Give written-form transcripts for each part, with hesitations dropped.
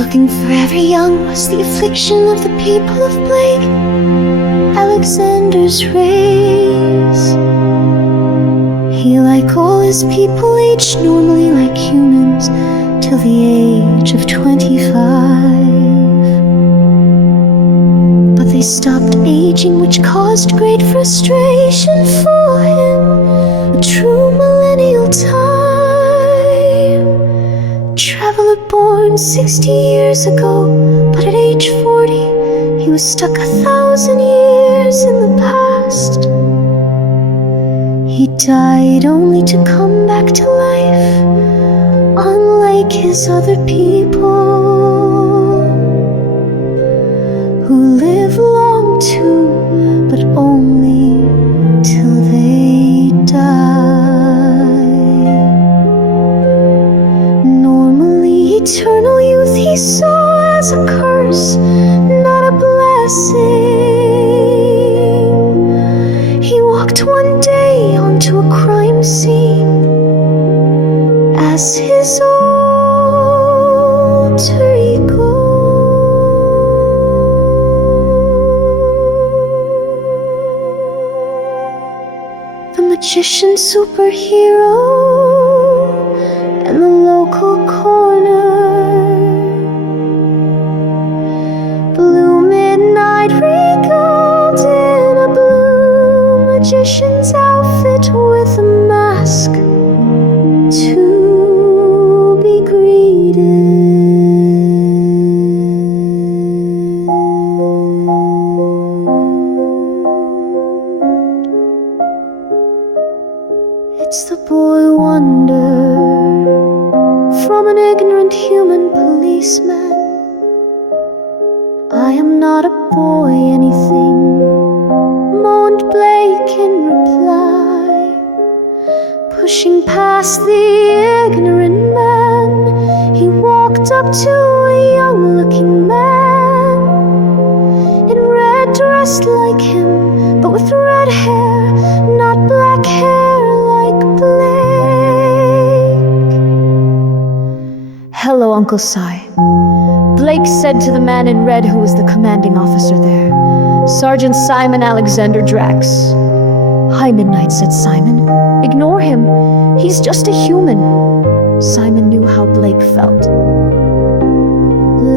Looking forever young was the affliction of the people of Blake, Alexander's race. He, like all his people, aged normally like humans till the age of 25. But they stopped aging, which caused great frustration for him. A true millennial time. Traveler born 60 years ago, but at age 40 he was stuck 1,000 years in the past. He died only to come back to life, unlike his other people who live long too, but only till they die. Normally eternal youth he saw as a curse, not a blessing. He walked one day onto a crime scene as his alter ego. The magician superhero and the local coroner. Blue midnight regaled in a blue magician's outfit with a mask to be greeted. It's the boy wonder from an ignorant human policeman. I am not a boy anything, moaned Blake in reply. Pushing past the ignorant man, he walked up to a young-looking man in red, dressed like him, but with red hair, not black hair like Blake. "Hello, Uncle Si," Blake said to the man in red who was the commanding officer there. "Sergeant Simon Alexander Drax." "Hi, Midnight," said Simon. "Ignore him. He's just a human." Simon knew how Blake felt.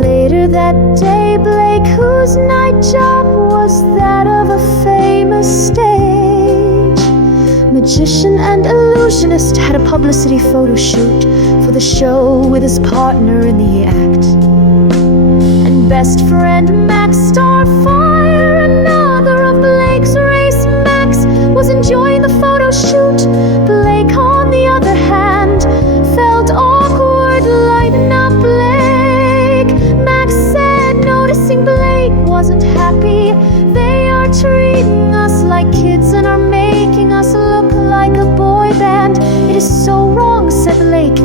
Later that day, Blake, whose night job was that of a famous stage magician and illusionist, had a publicity photo shoot for the show with his partner in the act. And best friend Max Starfire, another of Blake's race, Max, was enjoying the photo shoot. Blake, on the other hand, felt awkward, lighten up, Blake. Max said, noticing Blake wasn't happy. "They are treating us like kids and are making us look like a boy band. It is so wrong," said Blake,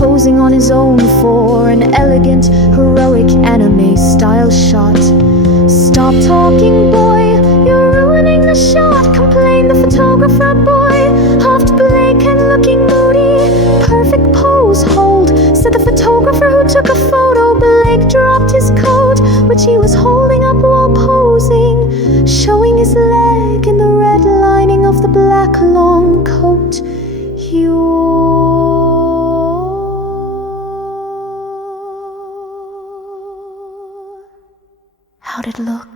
posing on his own for an elegant, heroic anime-style shot. "Stop talking, boy, you're ruining the shot," complained the photographer boy, huffed Blake and looking moody. "Perfect pose, hold," said the photographer who took a photo. Blake dropped his coat, which he was holding up while posing, showing his leg in the red lining of the black long coat he wore. "How'd it look?"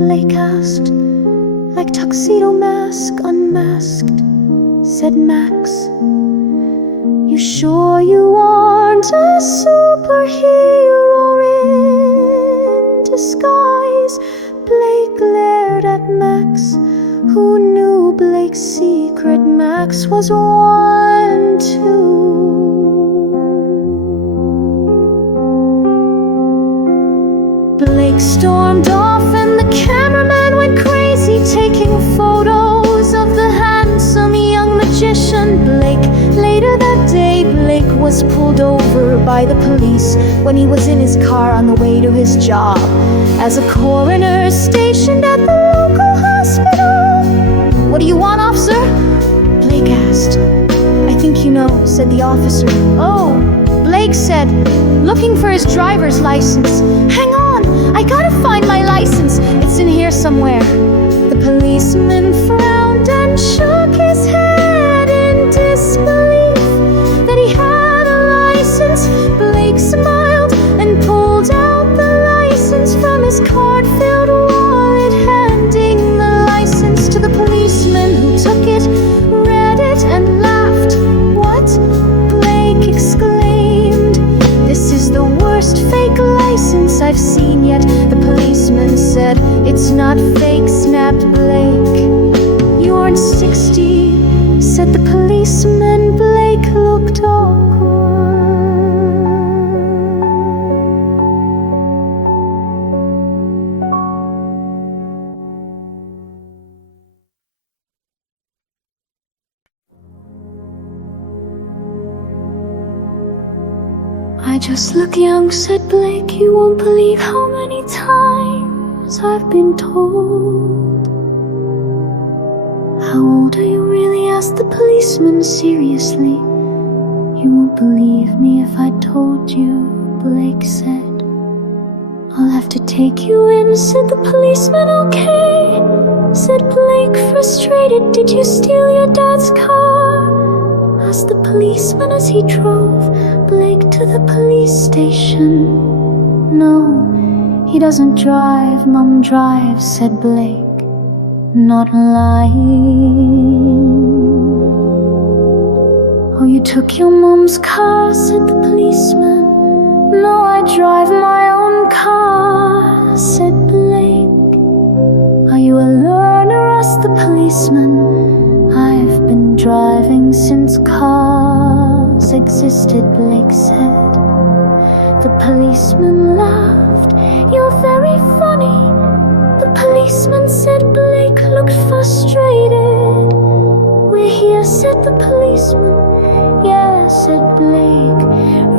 Blake asked. "Like tuxedo mask unmasked," said Max. "You sure you aren't a superhero in disguise?" Blake glared at Max, who knew Blake's secret. Max was one too. Blake stormed off and the cameraman went crazy, taking photos of the handsome young magician Blake. Later that day, Blake was pulled over by the police when he was in his car on the way to his job as a coroner stationed at the local hospital. "What do you want, officer?" Blake asked. "I think you know," said the officer. "Oh," Blake said, looking looking for his driver's license. Hang on, I gotta find my license. It's in here somewhere. The policeman frowned and shook his head in disbelief that he had a license. Blake smiled and pulled out the license from his card-filled wallet, handing the license to the policeman, who took it, read it, and laughed. "What?" Blake exclaimed. "This is the worst fake license I've seen yet," the policeman said. "It's not fake," snapped Blake. "You aren't 60, said the policeman. Blake looked awkward. "I just look young," said Blake. "You won't believe how many times I've been told." "How old are you really?" asked the policeman seriously. "You won't believe me if I told you," Blake said. "I'll have to take you in," said the policeman. "Okay," said Blake, frustrated. "Did you steal your dad's car?" asked the policeman as he drove Blake to the police station. "No, he doesn't drive, Mum drives," said Blake, not lying. "Oh, you took your mum's car," said the policeman. "No, I drive my own car," said Blake. "Are you a learner?" asked the policeman. "I've been driving since cars existed," Blake said. The policeman laughed. "You're very funny," the policeman said. Blake looked frustrated. "We're here," said the policeman. "Yeah," said Blake,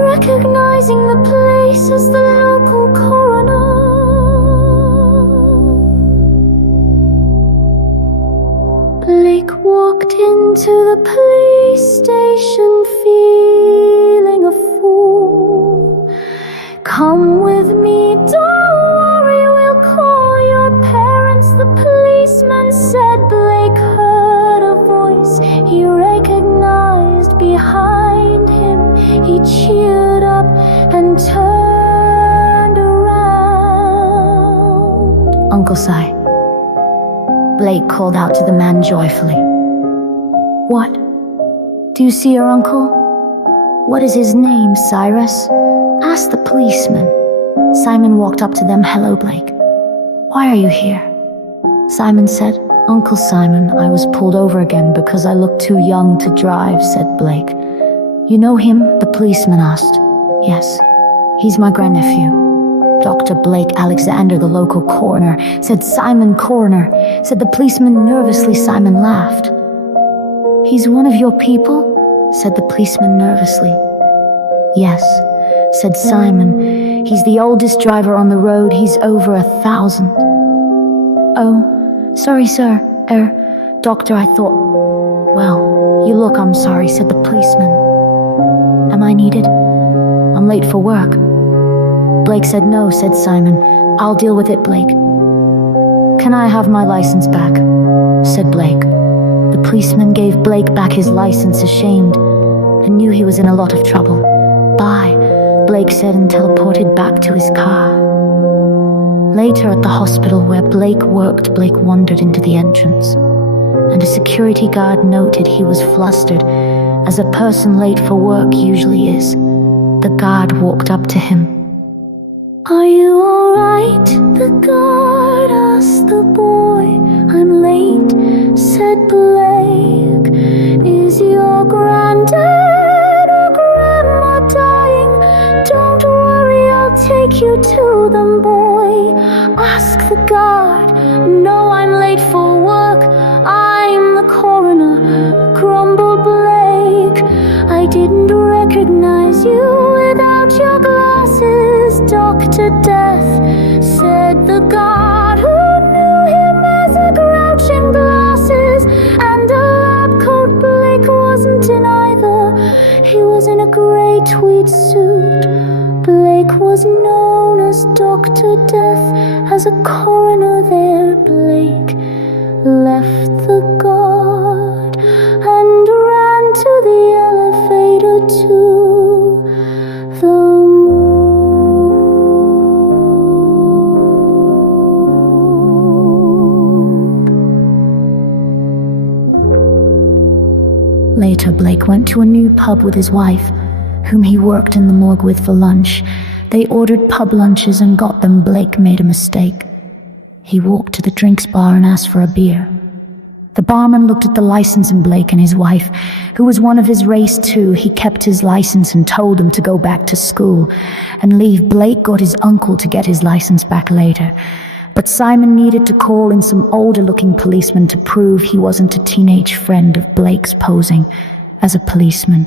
recognizing the place as the local coroner. Blake walked into the police station feeling a fool. "Come with me, don't worry, we'll call your parents," the policeman said. Blake heard a voice he recognized behind him. He cheered up and turned around. "Uncle Si," Blake called out to the man joyfully. "What? Do you see your uncle?" "What is his name, Cyrus?" asked the policeman. Simon walked up to them. "Hello, Blake. Why are you here?" Simon said. "Uncle Simon, I was pulled over again because I look too young to drive," said Blake. "You know him?" the policeman asked. "Yes, he's my grandnephew. Dr. Blake Alexander, the local coroner," said Simon. "Coroner," said the policeman nervously. Simon laughed. "He's one of your people?" said the policeman nervously. "Yes," said Simon. "He's the oldest driver on the road. He's over 1,000. "Oh, sorry, sir. Doctor, I thought..." "Well, you look, I'm sorry," said the policeman. "Am I needed? I'm late for work." Blake said. "No," said Simon. "I'll deal with it, Blake." "Can I have my license back?" said Blake. The policeman gave Blake back his license, ashamed, and knew he was in a lot of trouble. "Bye," Blake said, and teleported back to his car. Later at the hospital where Blake worked, Blake wandered into the entrance, and a security guard noted he was flustered, as a person late for work usually is. The guard walked up to him. "Are you alright?" the guard asked the boy. "I'm late," said Blake. "Is your granddad or grandma dying?" "Don't worry, I'll take you to them, boy," asked the guard. "No, I'm late for work. I'm the coroner," grumbled Blake. "I didn't recognize you without your glasses, Dr. Death," said the guard, who knew him as a grouch in glasses and a lab coat. Blake wasn't in either. He was in a grey tweed tweed suit. Blake was known as Dr. Death. As a coroner there, Blake left the guard and ran to the elevator to the moon. Later, Blake went to a new pub with his wife, whom he worked in the morgue with for lunch. They ordered pub lunches and got them. Blake made a mistake. He walked to the drinks bar and asked for a beer. The barman looked at the license in Blake and his wife, who was one of his race too. He kept his license and told him to go back to school and leave. Blake got his uncle to get his license back later. But Simon needed to call in some older-looking policeman to prove he wasn't a teenage friend of Blake's posing as a policeman.